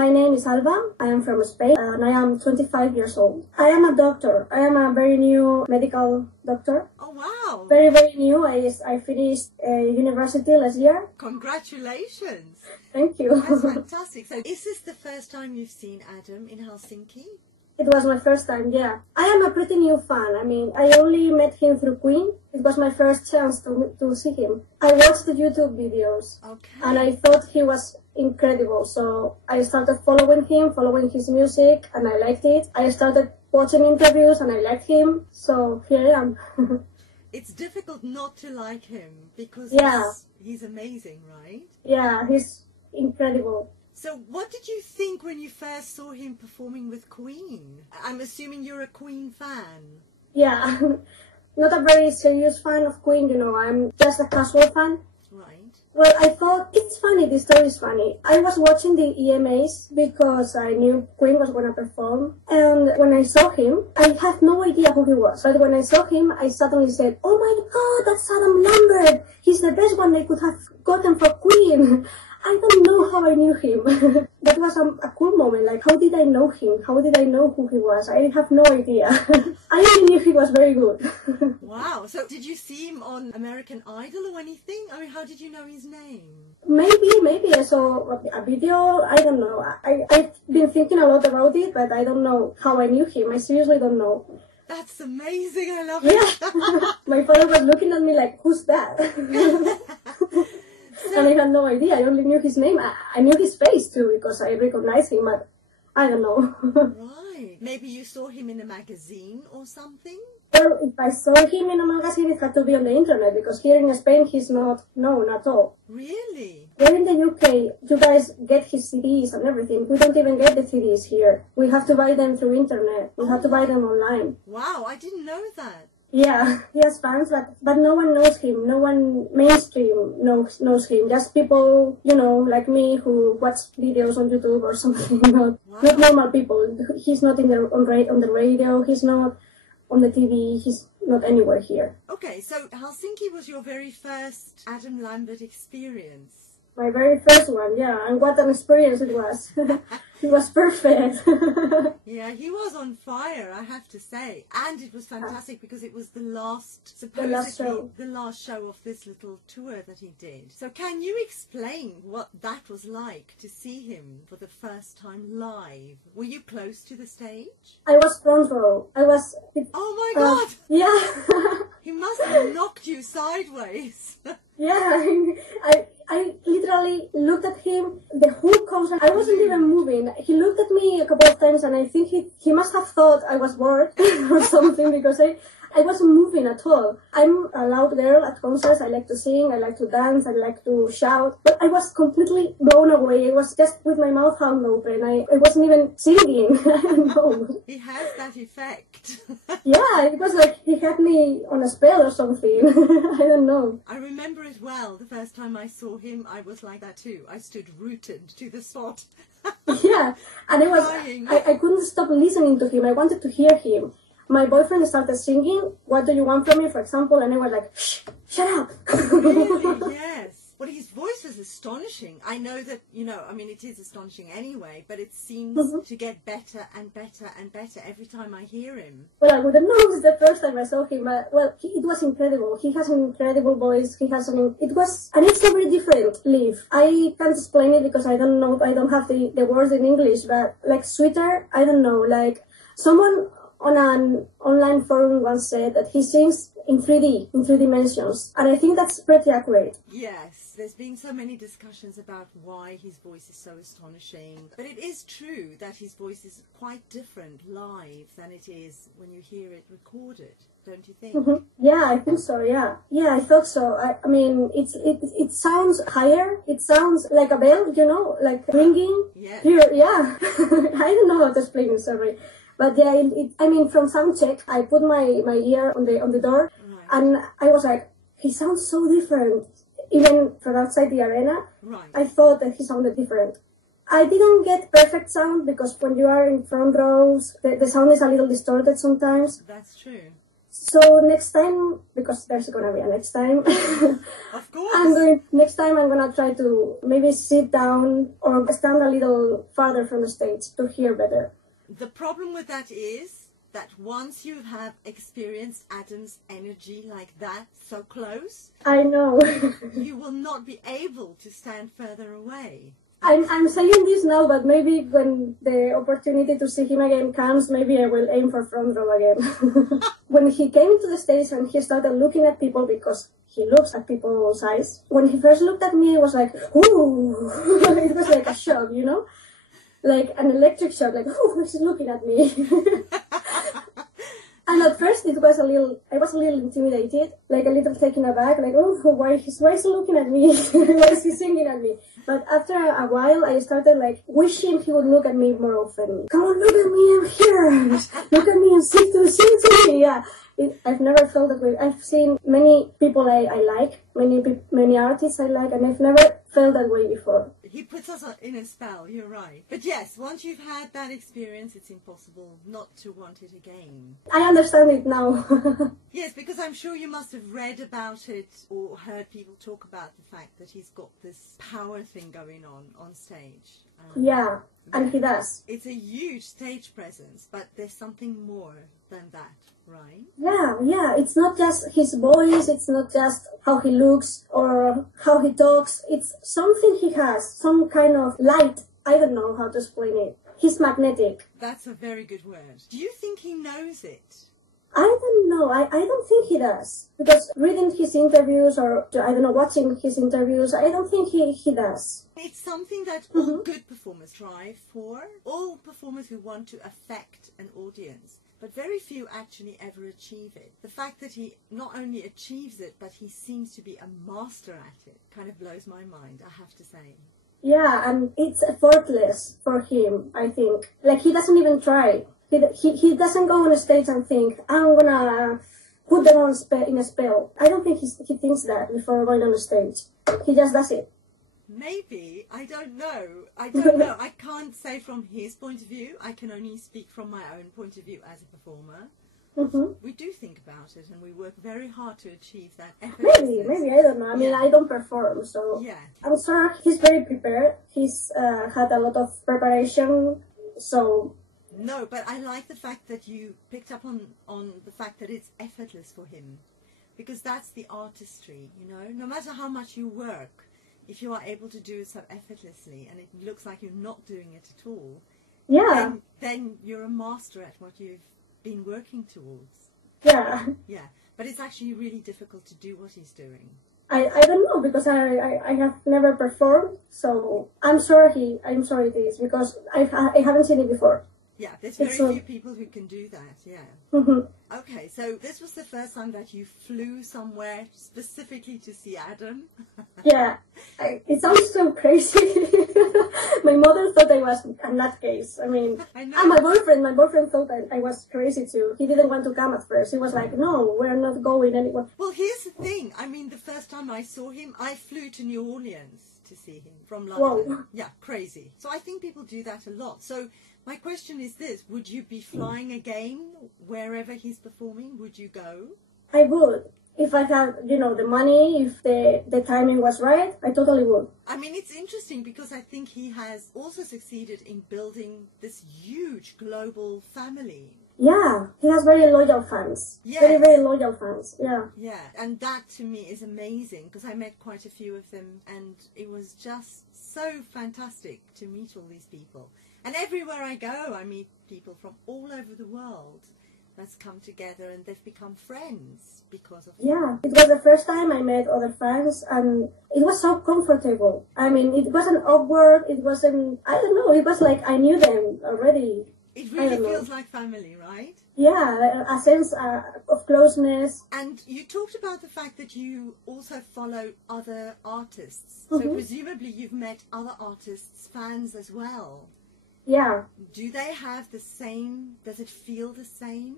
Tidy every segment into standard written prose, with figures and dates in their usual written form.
My name is Alba. I am from Spain and I am 25 years old. I am a doctor. I am a very new medical doctor. Oh, wow. Very, very new. I finished university last year. Congratulations. Thank you. That's fantastic. So is this the first time you've seen Adam in Helsinki? It was my first time, yeah. I am a pretty new fan. I mean, I only met him through Queen. It was my first chance to see him. I watched the YouTube videos. Okay. And I thought he was incredible. So I started following him, following his music, and I liked it. I started watching interviews and I liked him. So here I am. It's difficult not to like him because he's amazing, right? Yeah, he's incredible. So what did you think when you first saw him performing with Queen? I'm assuming you're a Queen fan. Yeah, not a very serious fan of Queen, you know, I'm just a casual fan. Right. Well, I thought, it's funny, the story is funny. I was watching the EMAs because I knew Queen was going to perform. And when I saw him, I had no idea who he was. But when I saw him, I suddenly said, oh my God, that's Adam Lambert. He's the best one they could have gotten for Queen. I don't know how I knew him. That was a cool moment. Like, how did I know him? How did I know who he was? I have no idea. I only knew he was very good. Wow. So did you see him on American Idol or anything? I mean, how did you know his name? Maybe I saw a video. I don't know. I've been thinking a lot about it, but I don't know how I knew him. I seriously don't know. That's amazing. I love it. Yeah. My father was looking at me like, who's that? And I had no idea. I only knew his name. I knew his face too because I recognized him, but I don't know. Right. Maybe you saw him in a magazine or something? Well, if I saw him in a magazine, it had to be on the internet because here in Spain he's not known at all. Really? Here in the UK, you guys get his CDs and everything. We don't even get the CDs here. We have to buy them through internet. We have to buy them online. Wow, I didn't know that. Yeah, he has fans, but no one knows him. No one mainstream knows him. Just people, you know, like me who watch videos on YouTube or something. Not normal people. He's not on the radio. He's not on the TV. He's not anywhere here. Okay, so Helsinki was your very first Adam Lambert experience. My very first one, yeah, and what an experience it was. It was perfect. Yeah, he was on fire, I have to say. And it was fantastic because it was the last show of this little tour that he did. So can you explain what that was like to see him for the first time live? Were you close to the stage? I was front row. Oh my God! Yeah. He must have knocked you sideways. Yeah, I literally looked at him the whole concert. I wasn't even moving. He looked at me a couple of times and I think he must have thought I was bored or something because I wasn't moving at all. I'm a loud girl at concerts. I like to sing, I like to dance, I like to shout. But I was completely blown away. I was just with my mouth hung open. I wasn't even singing. I don't know. He has that effect. Yeah, it was like he had me on a spell or something. I don't know. I remember it well. The first time I saw him, I was like that too. I stood rooted to the spot. Yeah, and I couldn't stop listening to him. I wanted to hear him. My boyfriend started singing, "What do you want from me?" for example, and I was like, "Shh, shut up." Really? Yes. Well, his voice is astonishing. I know that, you know, I mean, it is astonishing anyway, but it seems to get better and better and better every time I hear him. Well, I wouldn't know. It was the first time I saw him, but, well, it was incredible. He has an incredible voice. And it's a very different live. I can't explain it because I don't know, I don't have the words in English, but like sweeter, I don't know, like someone on an online forum once said that he sings in 3D, in 3 dimensions. And I think that's pretty accurate. Yes, there's been so many discussions about why his voice is so astonishing. But it is true that his voice is quite different live than it is when you hear it recorded, don't you think? Mm-hmm. Yeah, I think so, yeah. Yeah, I thought so. I mean, it sounds higher. It sounds like a bell, you know, like ringing. Yeah. Yeah. I don't know how to explain it, sorry. But yeah, I mean, from sound check, I put my ear on the door, and I was like, he sounds so different. Even from outside the arena, I thought that he sounded different. I didn't get perfect sound because when you are in front rows, the sound is a little distorted sometimes. That's true. So next time, because there's gonna be a next time, of course, next time I'm gonna try to maybe sit down or stand a little farther from the stage to hear better. The problem with that is that once you have experienced Adam's energy like that, so close, I know, you will not be able to stand further away. I'm saying this now, but maybe when the opportunity to see him again comes, maybe I will aim for front row again. When he came to the stage and he started looking at people, because he looks at people's eyes, when he first looked at me, it was like, ooh, it was like a shock, you know? Like an electric shock, like, oh, he's looking at me. And at first I was a little intimidated, like a little taken aback, like, oh, why is he looking at me? Why is he singing at me? But after a while, I started like wishing he would look at me more often. Come on, look at me, I'm here. Look at me and sing to me. Yeah, I've never felt that way. I've seen many people I like, many artists I like, and I've never felt that way before. He puts us in a spell, you're right. But yes, once you've had that experience, it's impossible not to want it again. I understand it now. Yes, because I'm sure you must have read about it or heard people talk about the fact that he's got this power thing going on stage. Yeah, and he does. It's a huge stage presence, but there's something more than that, right? Yeah, it's not just his voice, it's not just how he looks or how he talks, it's something he has, some kind of light. I don't know how to explain it. He's magnetic. That's a very good word. Do you think he knows it? I don't know. I don't think he does. Because reading his interviews or, I don't know, watching his interviews, I don't think he does. It's something that all good performers strive for. All performers who want to affect an audience. But very few actually ever achieve it. The fact that he not only achieves it, but he seems to be a master at it kind of blows my mind, I have to say. Yeah, and it's effortless for him, I think. Like, he doesn't even try. He doesn't go on a stage and think, I'm gonna put them on in a spell. I don't think he thinks that before going on the stage. He just does it. Maybe. I don't know. I can't say from his point of view. I can only speak from my own point of view as a performer. We do think about it and we work very hard to achieve that effort. Maybe, I don't know. I mean, I don't perform, so yeah. I'm sure he's very prepared. He's had a lot of preparation, so... No, but I like the fact that you picked up on the fact that it's effortless for him. Because that's the artistry, you know. No matter how much you work, if you are able to do it so effortlessly and it looks like you're not doing it at all, then you're a master at what you've been working towards. Yeah. Yeah, but it's actually really difficult to do what he's doing. I don't know, because I have never performed, so I'm sure it is, because I haven't seen it before. Yeah, there's very few people who can do that, yeah. Okay, so this was the first time that you flew somewhere specifically to see Adam? Yeah, it sounds so crazy. My mother thought I was a nutcase. I mean, and my boyfriend thought I was crazy too. He didn't want to come at first. He was like, no, we're not going anywhere. Well, here's the thing. I mean, the first time I saw him, I flew to New Orleans to see him from London. Whoa. Yeah, crazy. So I think people do that a lot. So my question is this, would you be flying again wherever he's performing? Would you go? I would. If I had, the money, if the timing was right, I totally would. I mean, it's interesting because I think he has also succeeded in building this huge global family. Yeah, he has very loyal fans. Yes. Very, very loyal fans, yeah. Yeah, and that to me is amazing because I met quite a few of them and it was just so fantastic to meet all these people. And everywhere I go, I meet people from all over the world that's come together and they've become friends because of Yeah, it was the first time I met other fans and it was so comfortable. I mean, it wasn't awkward, it wasn't, I don't know, it was like I knew them already. It really feels like family, right? Yeah, a sense of closeness. And you talked about the fact that you also follow other artists. So presumably you've met other artists' fans as well. Yeah. Do they have the same, does it feel the same?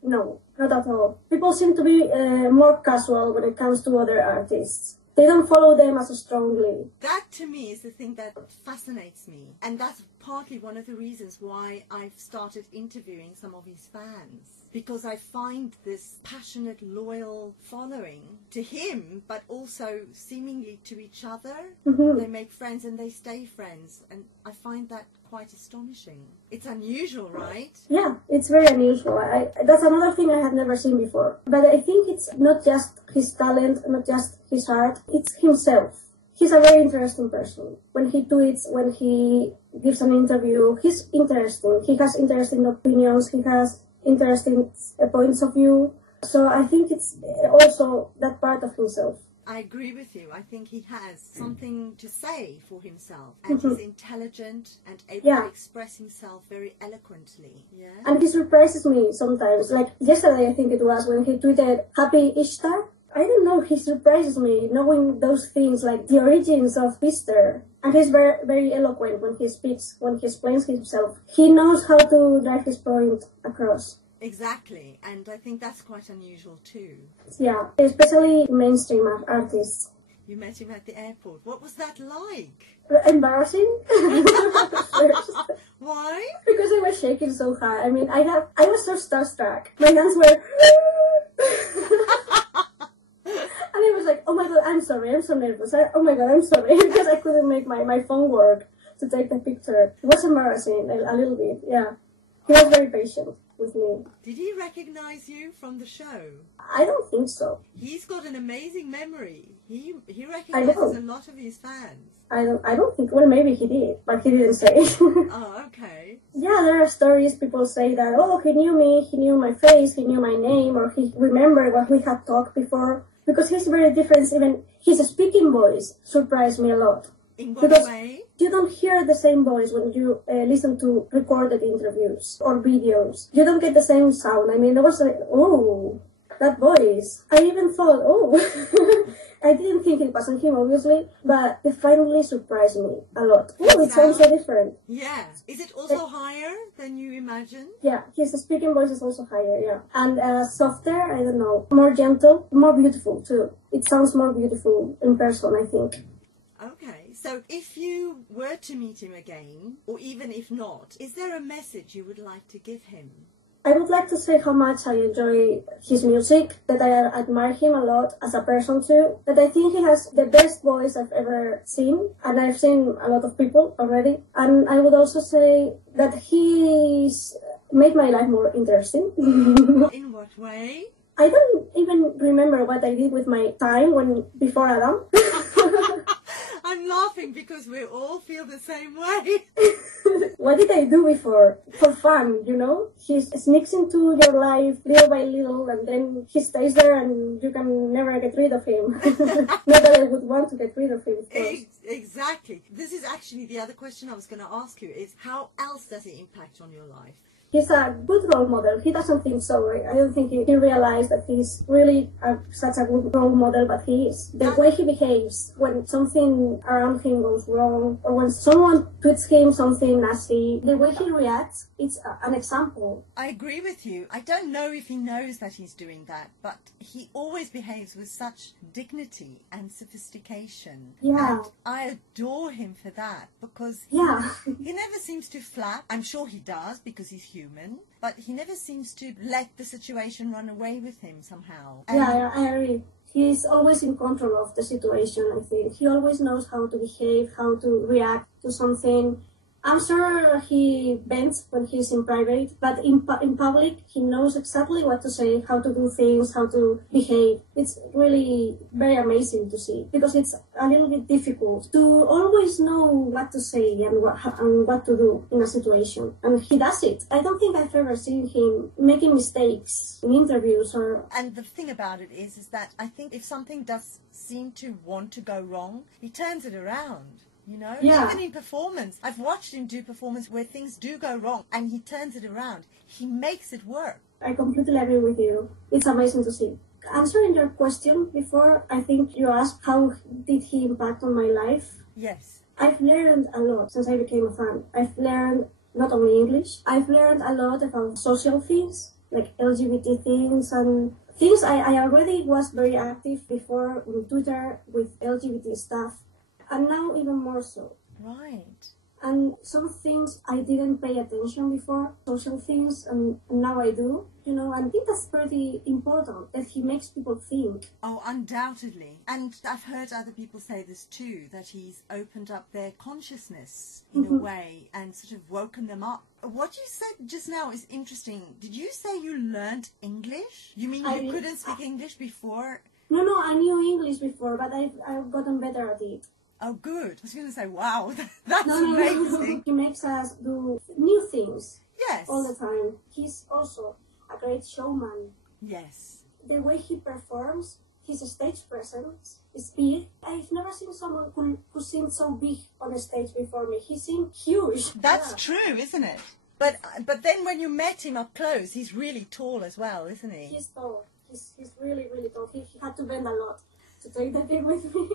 No, not at all. People seem to be more casual when it comes to other artists. They don't follow them as strongly. That to me is the thing that fascinates me, and that's partly one of the reasons why I've started interviewing some of his fans, because I find this passionate, loyal following to him, but also seemingly to each other. Mm-hmm. They make friends and they stay friends, and I find that quite astonishing. It's unusual, right? Yeah, it's very unusual. That's another thing I had never seen before. But I think it's not just his talent, not just his art, it's himself. He's a very interesting person. When he tweets, when he gives an interview, he's interesting. He has interesting opinions, he has interesting points of view. So I think it's also that part of himself. I agree with you. I think he has something to say for himself, and he's intelligent and able to express himself very eloquently. Yeah. And he surprises me sometimes. Like yesterday, I think it was, when he tweeted Happy Ishtar. I don't know, he surprises me knowing those things, like the origins of Easter. And he's very, very eloquent when he speaks, when he explains himself. He knows how to drive his point across. Exactly, and I think that's quite unusual too. Yeah, especially mainstream artists. You met him at the airport. What was that like? Embarrassing. Why? Because I was shaking so hard. I mean, I was so starstruck. My hands were... And I was like, oh my god, I'm sorry, I'm so nervous. Oh my god, I'm sorry. Because I couldn't make my phone work to take the picture. It was embarrassing, a little bit, yeah. He was very patient with me. Did he recognize you from the show? I don't think so. He's got an amazing memory. He recognizes a lot of his fans. I don't think, well, maybe he did, but he didn't say. Oh, okay. Yeah, there are stories, people say that, oh, he knew me, he knew my face, he knew my name, or he remembered what we had talked before. Because he's very different, even his speaking voice surprised me a lot. In what way? You don't hear the same voice when you listen to recorded interviews or videos. You don't get the same sound. I mean, it was like, oh, that voice. I even thought, oh, I didn't think it wasn't him, obviously, but it finally surprised me a lot. Oh, it sounds so different. Yeah. Is it also higher than you imagined? Yeah, his speaking voice is also higher, yeah. And softer, I don't know, more gentle, more beautiful too. It sounds more beautiful in person, I think. Okay, so if you were to meet him again, or even if not, is there a message you would like to give him? I would like to say how much I enjoy his music, that I admire him a lot as a person too, that I think he has the best voice I've ever seen, and I've seen a lot of people already. And I would also say that he's made my life more interesting. In what way? I don't even remember what I did with my time before Adam. I'm laughing because we all feel the same way. What did I do before? For fun, you know? He sneaks into your life little by little, and then he stays there and you can never get rid of him. Not that I would want to get rid of him, of course. Exactly. This is actually the other question I was going to ask you, is how else does he impact on your life? He's a good role model. He doesn't think so. I don't think he realized that he's really such a good role model, but he is. The way he behaves when something around him goes wrong, or when someone puts him something nasty, the way he reacts, it's an example. I agree with you. I don't know if he knows that he's doing that, but he always behaves with such dignity and sophistication. Yeah. And I adore him for that, because he never seems to flap. I'm sure he does, because he's human, but he never seems to let the situation run away with him somehow. And I agree. He's always in control of the situation, I think. He always knows how to behave, how to react to something. I'm sure he bends when he's in private, but in public, he knows exactly what to say, how to do things, how to behave. It's really very amazing to see, because it's a little bit difficult to always know what to say and what to do in a situation. And he does it. I don't think I've ever seen him making mistakes in interviews or... And the thing about it is that I think if something does seem to want to go wrong, he turns it around. You know, even in performance. I've watched him do performance where things do go wrong and he turns it around. He makes it work. I completely agree with you. It's amazing to see. Answering your question before, I think you asked how did he impact on my life? Yes. I've learned a lot since I became a fan. I've learned not only English, I've learned a lot about social things, like LGBT things and things I already was very active before on Twitter with LGBT stuff, and now even more so. Right. And some things I didn't pay attention before, social things, and now I do. You know, I think that's pretty important, that he makes people think. Oh, undoubtedly. And I've heard other people say this too, that he's opened up their consciousness in a way and sort of woken them up. What you said just now is interesting. Did you say you learned English? You mean you couldn't speak English before? No, I knew English before, but I've gotten better at it. Oh, good. I was going to say, wow, that's amazing. He makes us do new things. Yes. All the time. He's also a great showman. Yes. The way he performs, his stage presence is big. I've never seen someone who seemed so big on a stage before me. He seemed huge. That's true, isn't it? But then when you met him up close, he's really tall as well, isn't he? He's tall. He's really, really tall. He had to bend a lot to take the thing with me.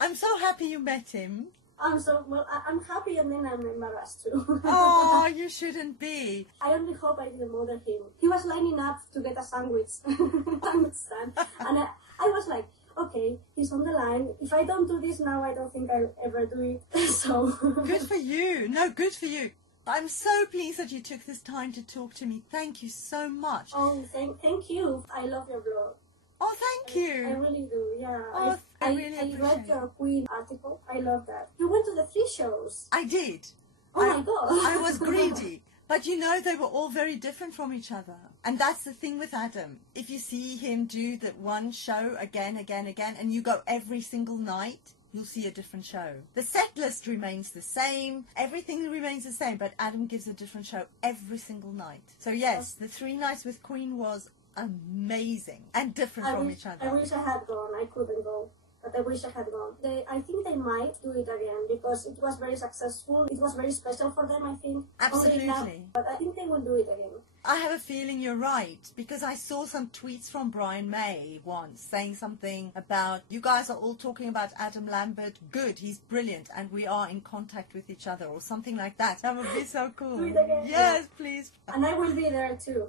I'm so happy you met him. I'm happy and then I'm embarrassed too. Oh, you shouldn't be. I only hope I didn't bother him. He was lining up to get a sandwich stand, and I was like, okay, he's on the line. If I don't do this now, I don't think I'll ever do it. So good for you. No, good for you. I'm so pleased that you took this time to talk to me. Thank you so much. Oh, thank you. I love your blog. Oh, thank you. I really do, yeah. Oh, I really appreciate read your Queen article. I love that. You went to the 3 shows. I did. Oh my God. I was greedy. But you know, they were all very different from each other. And that's the thing with Adam. If you see him do that one show again, and you go every single night, you'll see a different show. The set list remains the same. Everything remains the same. But Adam gives a different show every single night. So yes, the 3 nights with Queen was amazing and different from each other. I wish I had gone. I couldn't go, but I wish I had gone. I think they might do it again because it was very successful. It was very special for them, I think. Absolutely. But I think they will do it again. I have a feeling you're right, because I saw some tweets from Brian May once saying something about, you guys are all talking about Adam Lambert. Good, he's brilliant, and we are in contact with each other, or something like that. That would be so cool. Do it again. Yes, please. And I will be there too.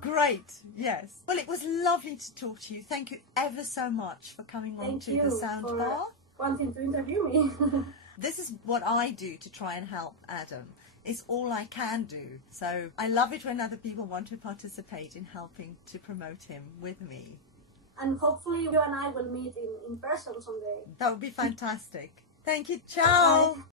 Great, yes. Well, it was lovely to talk to you. Thank you ever so much for coming on to the Sound Bar. Wanting to interview me. This is what I do to try and help Adam. It's all I can do. So I love it when other people want to participate in helping to promote him with me. And hopefully you and I will meet in person someday. That would be fantastic. Thank you. Ciao. Bye.